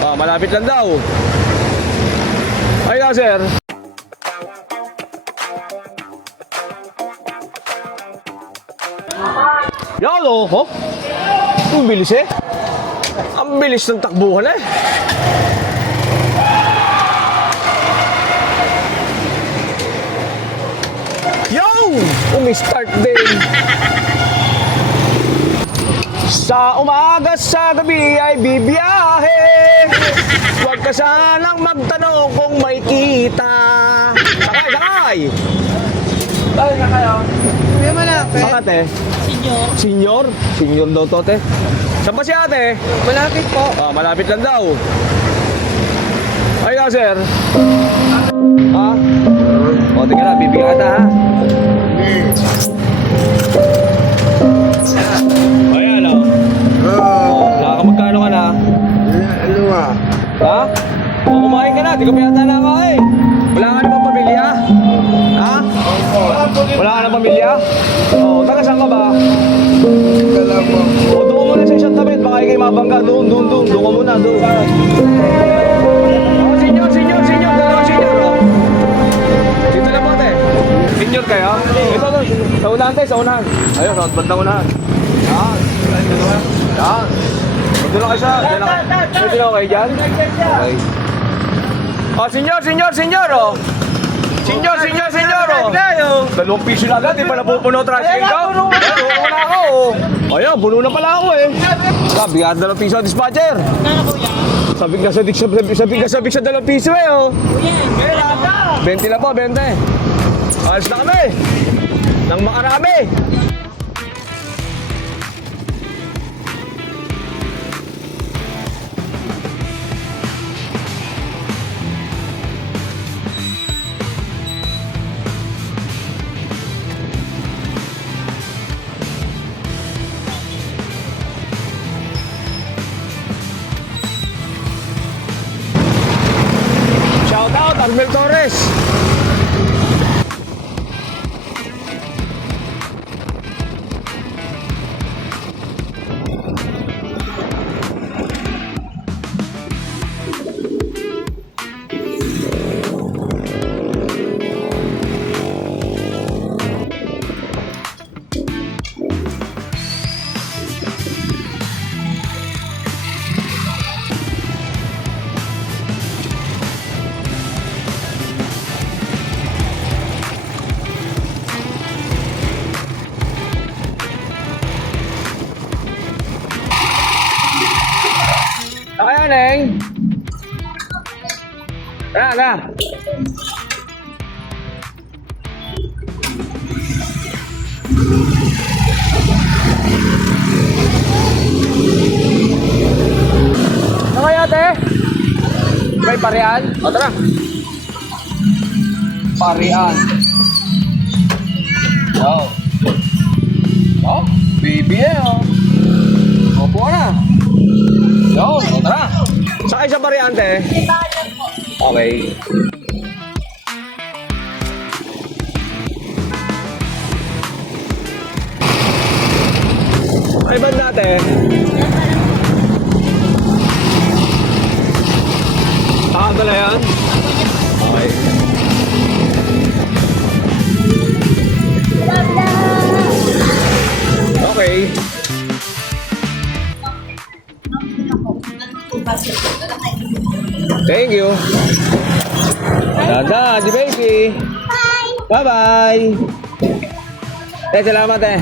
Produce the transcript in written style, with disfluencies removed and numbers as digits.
Malapit lang daw. Ay na, sir. Yan o, hop. Ang bilis eh. Ang bilis ng takbuhan eh. Yo! Umi-start din. Sa umaga sa gabi ay bibiyahe. Huwag ka sanang magtanong kung may kita. Sakay, sakay! Sakay na kayo. May malapit. Bakit eh? Senyor. Senyor? Senyor daw to, te. Saan ba si ate? Malapit po. Malapit lang daw. Ay na, sir. Ha? O, tingnan na, bibigyan ka ha? Ayan o. Nakakamagkano ka na? Ano ah? Ha? O, kumain ka na, di ka pa yata nakain. Wala ka na bang pamilya? Ha? Wala ka na pamilya? O, taga saan ka ba? Kala mo. O, doon ka muna sa isang tabit, baka ikay mabangga. Doon ka muna, doon. O, senyor, dalawang senyor o. Dito na po, te. Senyor kayo? Ito, sa unahan, te, sa unahan. Ayun, sa bandang unahan. Yan. Yan. Dito lang kayo sa... Pwede lang kayo dyan? Okay. O, senyor o. Senyor o. 2 piso na agad, di pa napupuno tricycle ka? Puno na ako o. Ayun, puno na pala ako eh. Bigyan 2 piso ang dispatcher. Sabik na sa 2 piso eh o. 20 na po, 20. Alis na kami. Nang makarami. Shout out, Armel Torres. Kaya, Neng. Na. Kaya, te? May parian? O, tara. Parian. Wow. Oh, baby eh, oh. Opo na. Yo, tara. Sakay sa variante. Okay. Ay, ba't natin? Takot na yan? Okay. Okay. Thank you. Dada, di baby. Bye. Bye-bye. Salamat eh.